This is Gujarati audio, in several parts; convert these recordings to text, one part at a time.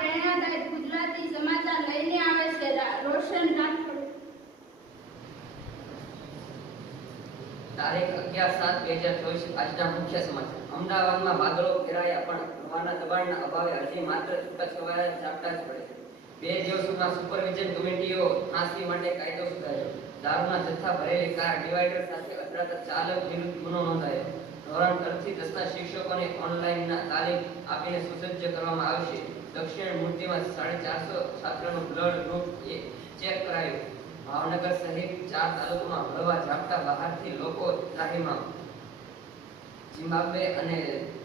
પ્રેરણાદાયક ગુજરાતી સમાચાર લઈને આવે છે રોશન રાઠોડ. તારીખ અગિયાર સાત બે હજાર ચોવીસ આજના મુખ્ય સમાચાર. અમદાવાદમાં વાદળો ઘેરાયા પણ હવાના દબાણના અભાવે હજી માત્ર છૂટાછવાયા ઝાપટા જ પડે બે દિવસોમાં સુપરવિઝન કમિટીઓ ફાંસી માટે કાયદો સુધાર્યો. દારૂના જથ્થા ભરેલી કાર ડિવાઈડર સાથે અથડાતા ચાલક વિરુદ્ધ ગુનો નોંધાયો. ધોરણ ત્રણથી દસના શિક્ષકોને ઓનલાઈન તાલીમ આપીને સુસજ્જ કરવામાં આવશે. દક્ષિણ મૂર્તિમાં સાડી ચારસો છાત્રનું બ્લડ ગ્રુપ ચેક કરાયું. ભાવનગર સહિત ચાર તાલુકામાં હળવા ઝાપટા બહારથી લોકો ત્રાહીમાં ઝિમ્બાબ્વે અને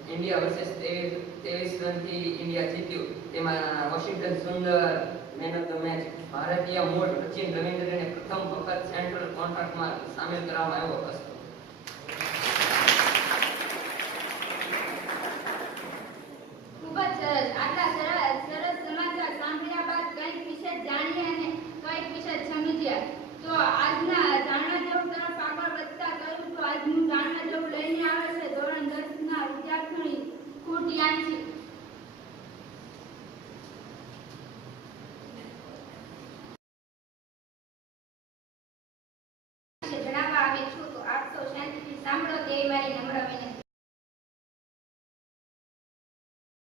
ઇન્ડિયા વર્સેસ ત્રેવીસ રનથી ઇન્ડિયા જીત્યું. તેમાં Washington Sundar, man of the match, ભારતીય મૂળ સચિન રવિન્દ્રને પ્રથમ વખત સેન્ટ્રલ કોન્ટ્રાક્ટમાં સામેલ કરવામાં આવ્યો હતો ખૂબ જ સરસ આટલા સરસ સરસ સમાચાર સાંભળ્યા બાદ કંઈક વિશે જાણીએ અને કંઈક વિશે સમજ્યા તો આજના જાણવા જેવું તરફ આગળ વધતા કરું તો આજનું જાણવા જેવું લઈને આવે છે ધોરણ દસ ના વિદ્યાર્થીની ખોટ યાંચી વિશે જણાવવા આવી છું તો આપ સૌ શાંતિથી સાંભળો તે મારી નમ્ર વિનંતી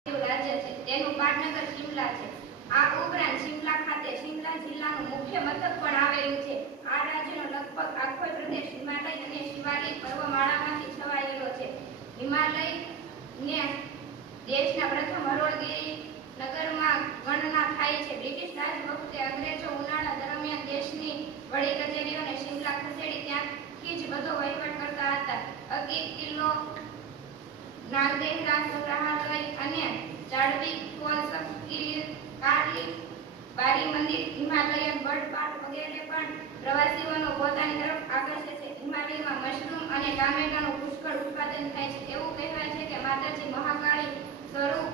એવું રાજ્ય છે તેનું પાટનગર શિમલા છે આ ઉપરાંત શિમલા ખાતે શિમલા જિલ્લાનું મુખ્ય મથક પણ આવેલું છે આ રાજ્યનો લગભગ આખો પ્રદેશ હિમાલય અને શિવાલિક પર્વતમાળામાંથી છવાયેલો છે. હિમાલય ને દેશના પ્રથમ હરોળગીરી નગરમાં ગણના થાય છે. બ્રિટિશ રાજ વખતે અંગ્રેજો ઉનાળા દરમિયાન દેશની વડી કચેરીઓને શિમલા ખસેડી ત્યાંથી જ બધો વહીવટ કરતા હતા. અગીર કિલ્લો નાગદેહરા સંગ્રહાલય અને જાડવી ફોલ્સ કિલ્લી બારી મંદિર, હિમાલયન બર્ડ પાર્ક વગેરે પણ પ્રવાસીઓનો પોતાની તરફ આકર્ષે છે. હિમાલયમાં મશરૂમ અને ટામેટાનું પુષ્કળ ઉત્પાદન થાય છે. એવું કહેવાય છે કે માતાજી મહાકાળી સ્વરૂપ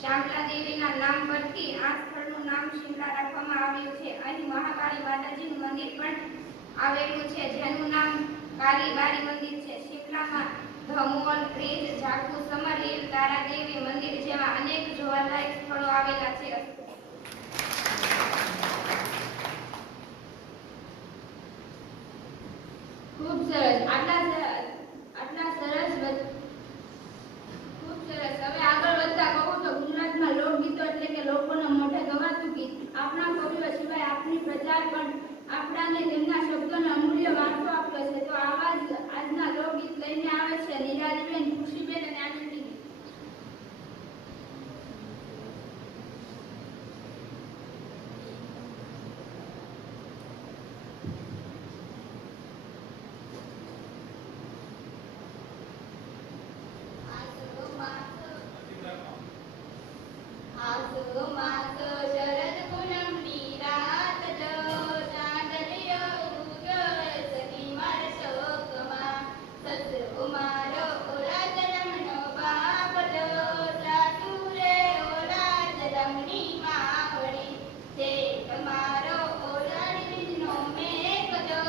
શામલા દેવીના નામ પરથી આ સ્થળનું નામ શિમલા રાખવામાં આવ્યું છે. અહીં મહાકાળી માતાજીનું મંદિર પણ આવેલું છે, જેનું નામ કાલીબારી મંદિર છે. શિમલામાં the ક્રીજ bridge Jakhu summer hill Taradevi મંદિર જેવા અનેક જોવાલાયક સ્થળો આવેલા છે. ખૂબ સરસ. આટલા આટલા સરસ ખૂબ સરસ. હવે આગળ વધતા કહું તો ગુજરાતમાં લોકગીતો એટલે કે લોકોના મોઢે ગવાતું ગીત આપણા કવિઓ સિવાય આપણી પ્રજા પણ આપણાને તેમના શબ્દોનો અમૂલ્ય વારસો આપ્યો છે તો આવા જ આજના લોકગીત લઈને આવે છે નિરાલીબેન ખુશીબેન અને આનંદીબેન આસો માસો આસો માસો શરદ પૂનમની રાત જો ચાંદલિયો ઉગ્યો સખી માર શોકમાં સસરો મારો ઓલા જન્મનો બાપ જો સાસુ રે ઓલા જન્મની માવડી છે તમારો ઓલાડીનો મેઘ જો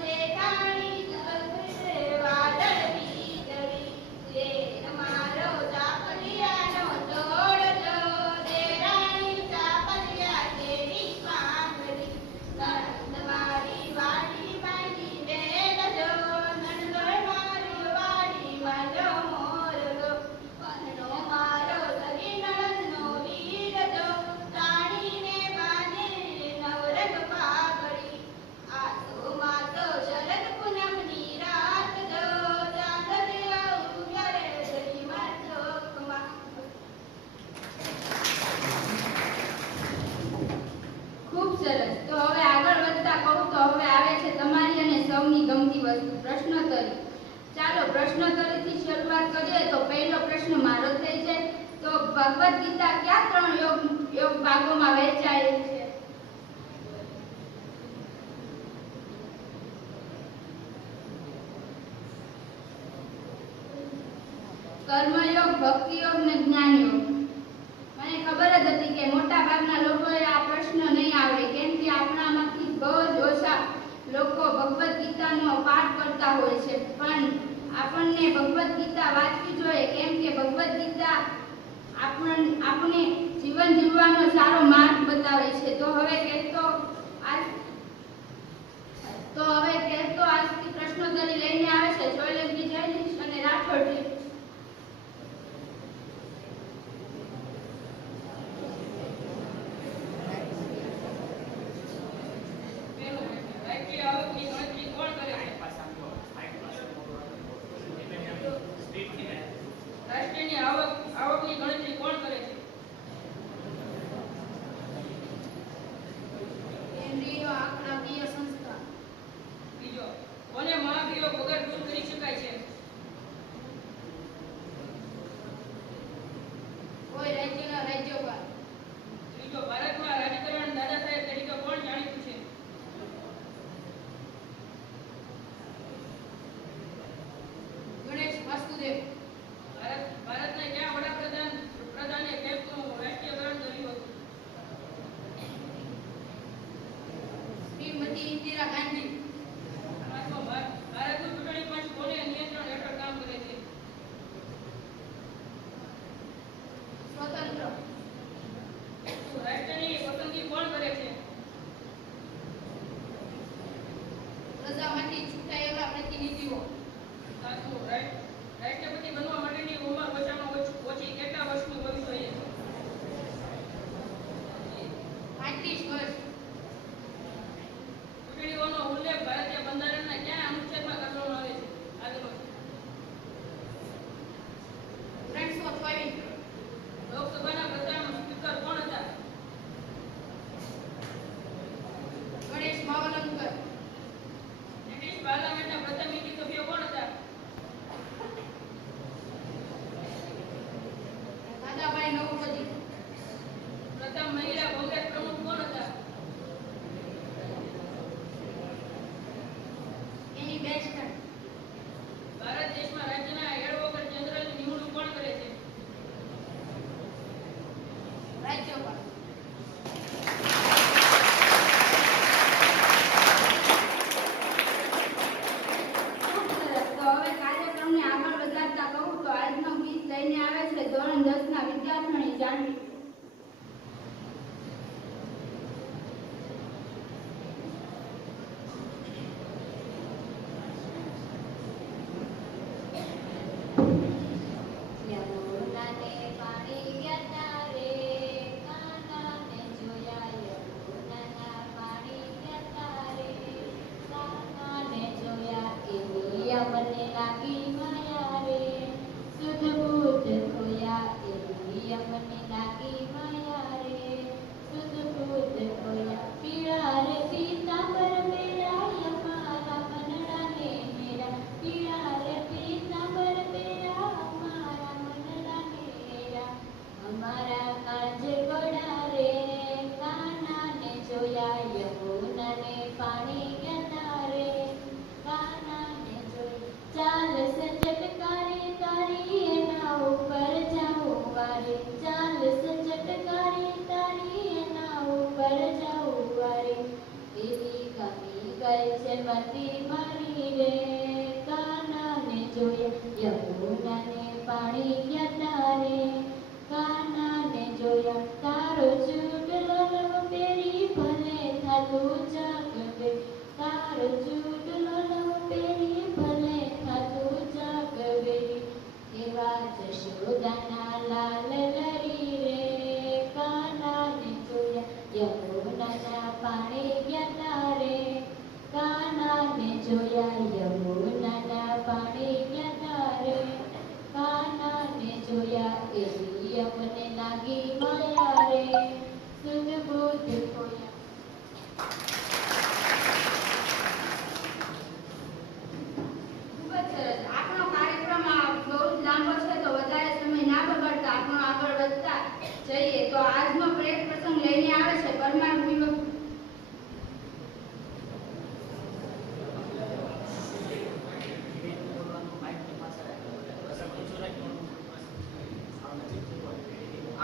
છે કાણી જગત વાદળ વીજળી છે તમારો ચાપલિયાનો તોડજો દેરાણી ચાપલિયા કેવી પાંગડી નણંદ મારી વાડી માંગી બેલજો નણંદોય મારી વાડી માંજો મોરલો વનનો મારો સગી નણંદનો વીરજો તાણીને બાંધે નવરંગ પાઘડી આસો માતો શરદ પૂનમની રાત જો ચાંદલિયા ઉગ્યા રે સખી માર ચોકમાં ખૂબ સરસ તો હવે આગળ વધતા કહું તો હવે આવે છે તમારી અને સૌની ગમતી વસ્તુ પ્રશ્નોત્તરી. ચાલો પ્રશ્નોત્તરીથી શરૂઆત કરીએ તો પહેલો પ્રશ્ન મારો થઈ છે તો ભગવદ્ ગીતા ક્યાં ત્રણ યોગ યોગ ભાગોમાં વહેંચાયેલ છે? કર્મયોગ, ભક્તિયોગ ને જ્ઞાનયોગ. આપણને ભગવદ્ ગીતા વાંચવી જોઈએ, કેમ કે ભગવદ્ ગીતા આપણને આપણે જીવન જીવવાનો સારો માર્ગ બતાવે છે. તો હવે કહેતો તો હવે કહેતો આજથી પ્રશ્નોત્તરી લઈને આવે છે. જોઈ લેવી જયનીશ અને રાઠોડ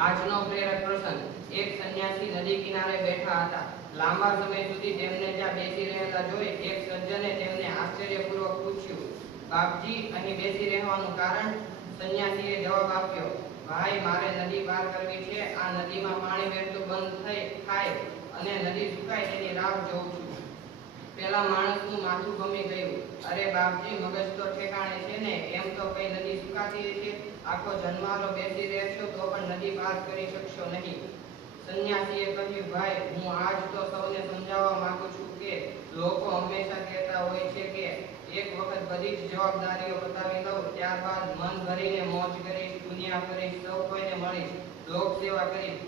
આજનો પ્રેરક પ્રસંગ. એક સંન્યાસી નદી કિનારે બેઠા હતા. લાંબા સમય સુધી તેમને ત્યાં બેસી રહેલા જોઈ એક સજ્જને તેમને આશ્ચર્યપૂર્વક પૂછ્યું, બાપજી, અહીં બેસી રહેવાનું કારણ? સંન્યાસીએ જવાબ આપ્યો, ભાઈ, મારે નદી પાર કરવી છે. આ નદીમાં પાણી વહેતું બંધ થઈ, થાય અને નદી સુકાય તેની રાહ જોઉં છું. પેલા માણસનું માથું ગમી ગયું. અરે બાપજી, મગજ તો ઠેકાણે છે ને, એમ તો કઈ નદી સુકાતી છે આખો જન્મારો બેસી રહેશો તો પણ નદી પાર કરી શકશો નહીં. સંન્યાસીએ કહ્યું, ભાઈ, હું આજ તો સૌને સમજાવવા માંગુ છું કે લોકો હંમેશા કહેતા હોય છે કે એક વખત બધી જ જવાબદારીઓ બતાવી દઉં, ત્યારબાદ મન ભરીને મોજ કરીશ, દુનિયા કરીશ સૌ કોઈને મળીશ, લોક સેવા કરીશ.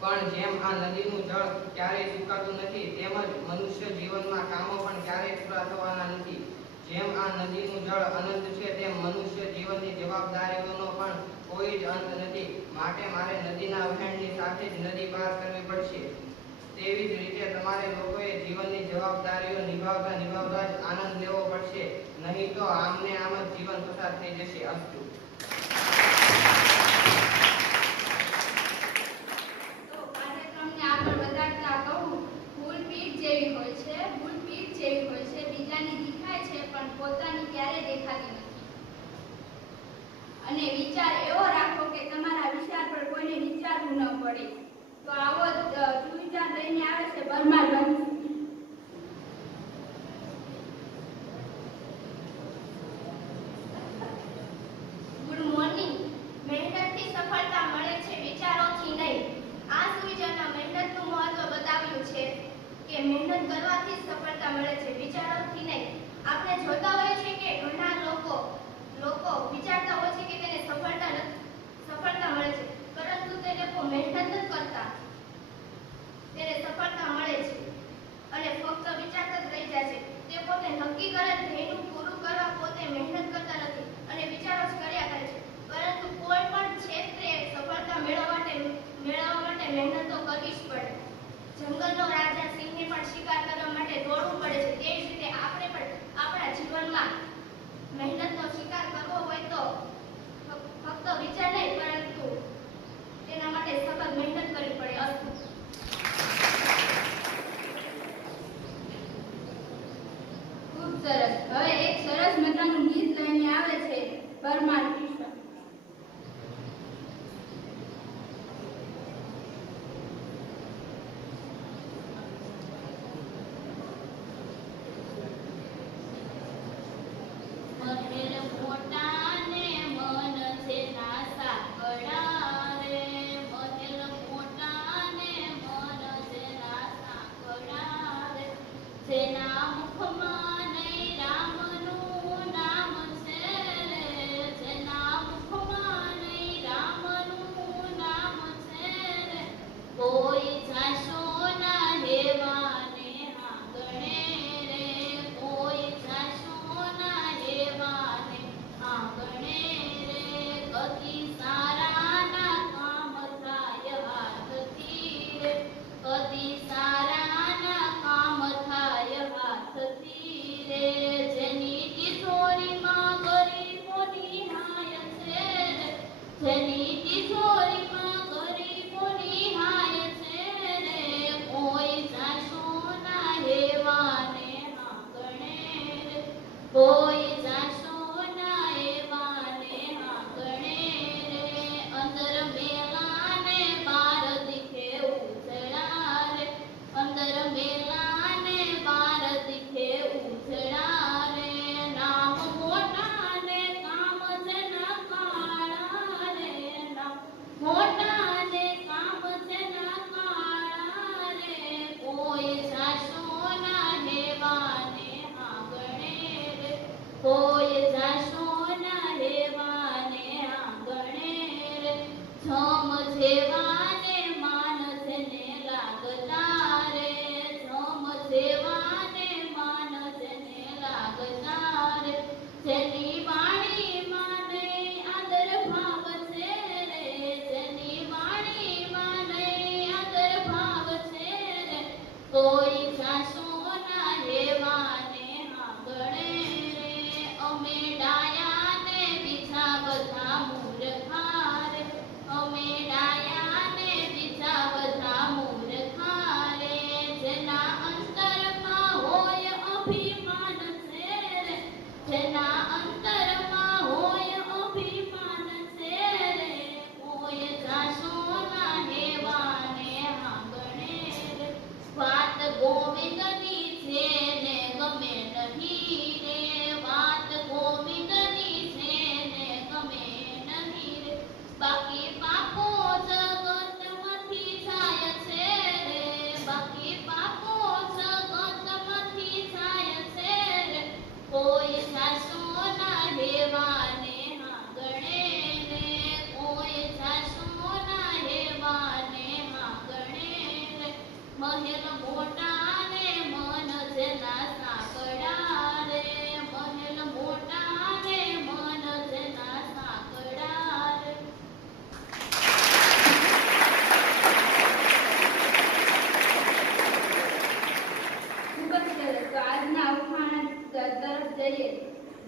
પણ જેમ આ નદીનું જળ ક્યારેય સુકાતું નથી તેમજ મનુષ્ય જીવનમાં કામો પણ ક્યારેય પૂરા થવાના નથી. જેમ આ નદીનું જળ અનંત છે, તેમ મનુષ્ય જીવનની જવાબદારીઓનો પણ કોઈ જ અંત નથી. માટે મારે નદીના વહેણની સાથે જ નદી પાર કરવી પડશે. તેવી જ રીતે તમારે લોકોએ જીવનની જવાબદારીઓ નિભાવતા નિભાવતા જ આનંદ લેવો પડશે. નહીં તો આમને આમ જ જીવન પસાર થઈ જશે અસ્તુ. આગળ વધારતા કહું ભૂલ પીઠ જેવી હોય છે ભૂલ પીઠ જેવી હોય છે, બીજાની છે, પણ પોતાની ક્યારે દેખાતી નથી. અને વિચાર એવો રાખો કે તમારા વિચાર પર કોઈને વિચારવું ન પડે. તો આવો સુવિચાર લઈને આવે છે પરમાર વંશ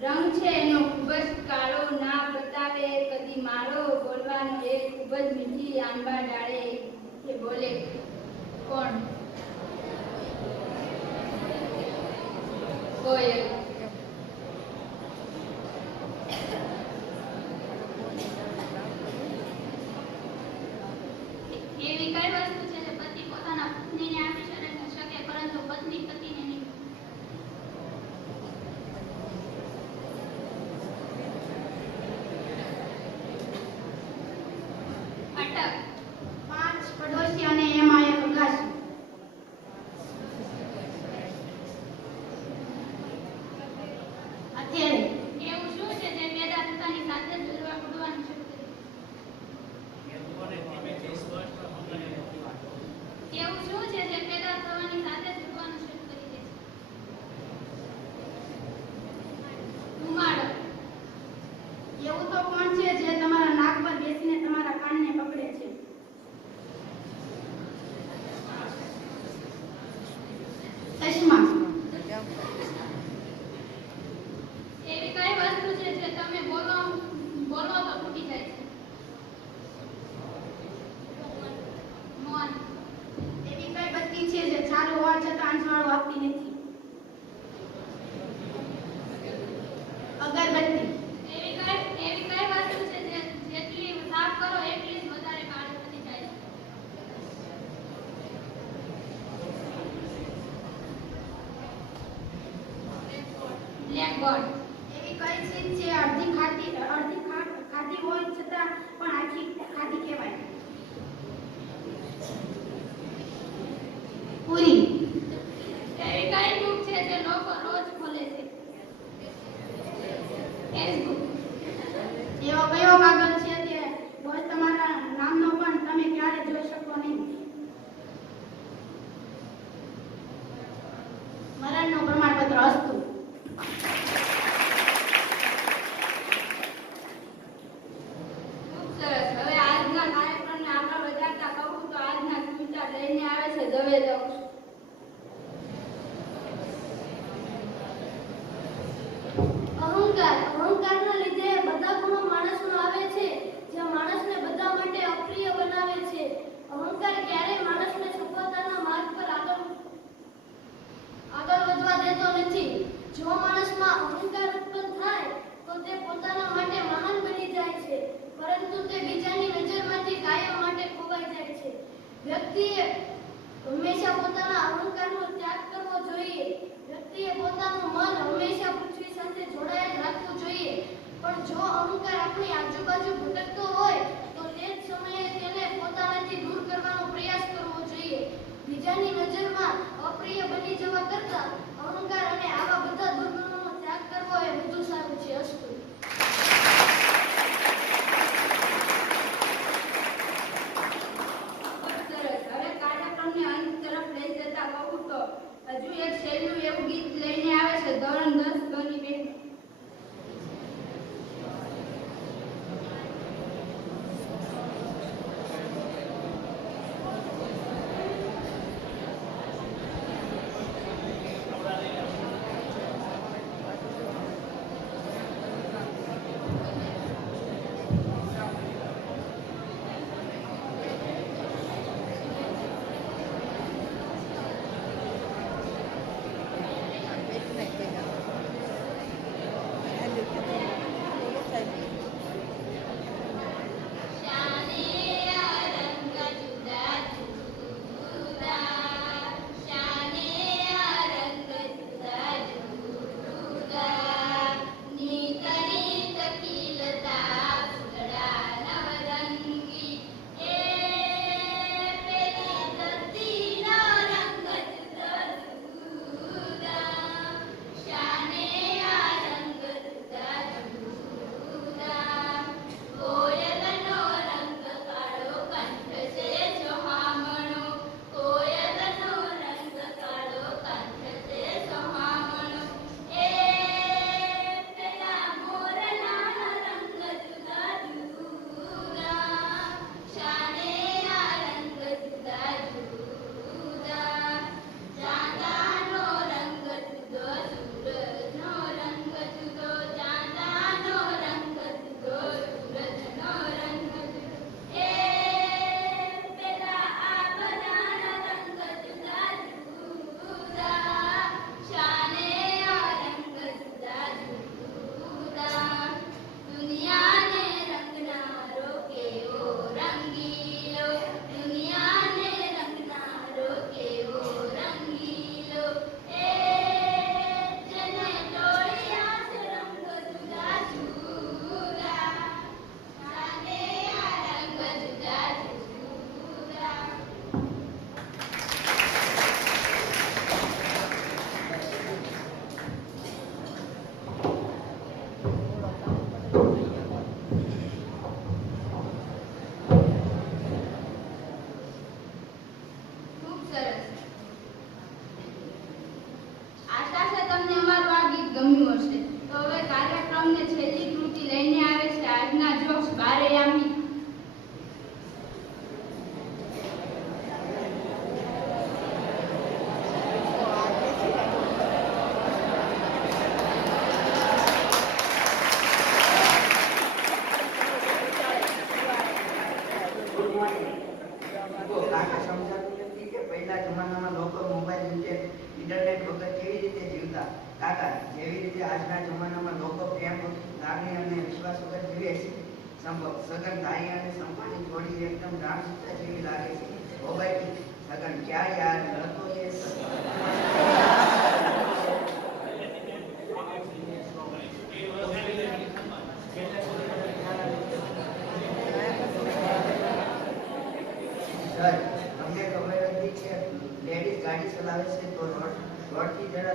રંગ છે એનો ખૂબ જ કાળો ના બતાવે, કદી મારો બોલવાનો એ ખૂબ જ મીઠી આંબા ડાળે બોલે. કોણ? Gott.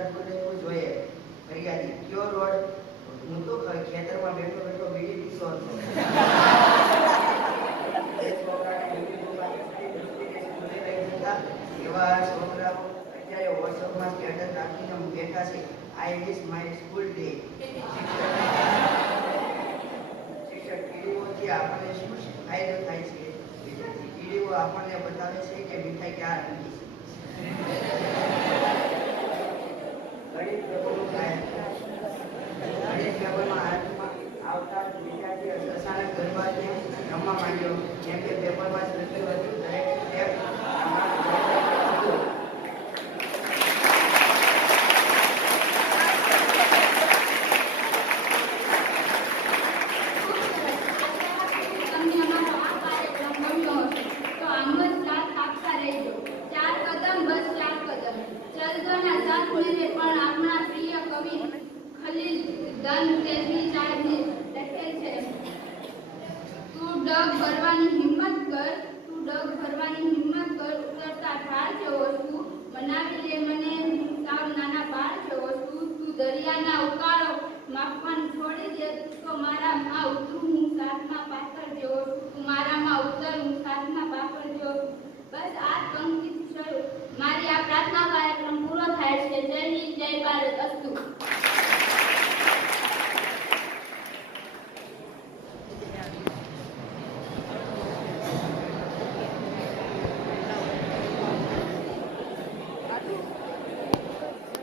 મને એવું સ્કૂલ ડે શિક્ષક કીડીઓથી આપણને શું થાય છે? વિદ્યાર્થી આપણને બતાવે છે કે મીઠાઈ ક્યાં રાખી છે? ગણિત પેપરમાં હાથમાં આવતા વિદ્યાર્થીઓ રસાયણ ગણવાને રમવા માંડ્યો. જેમ કે પેપરમાં જ નથી હતું.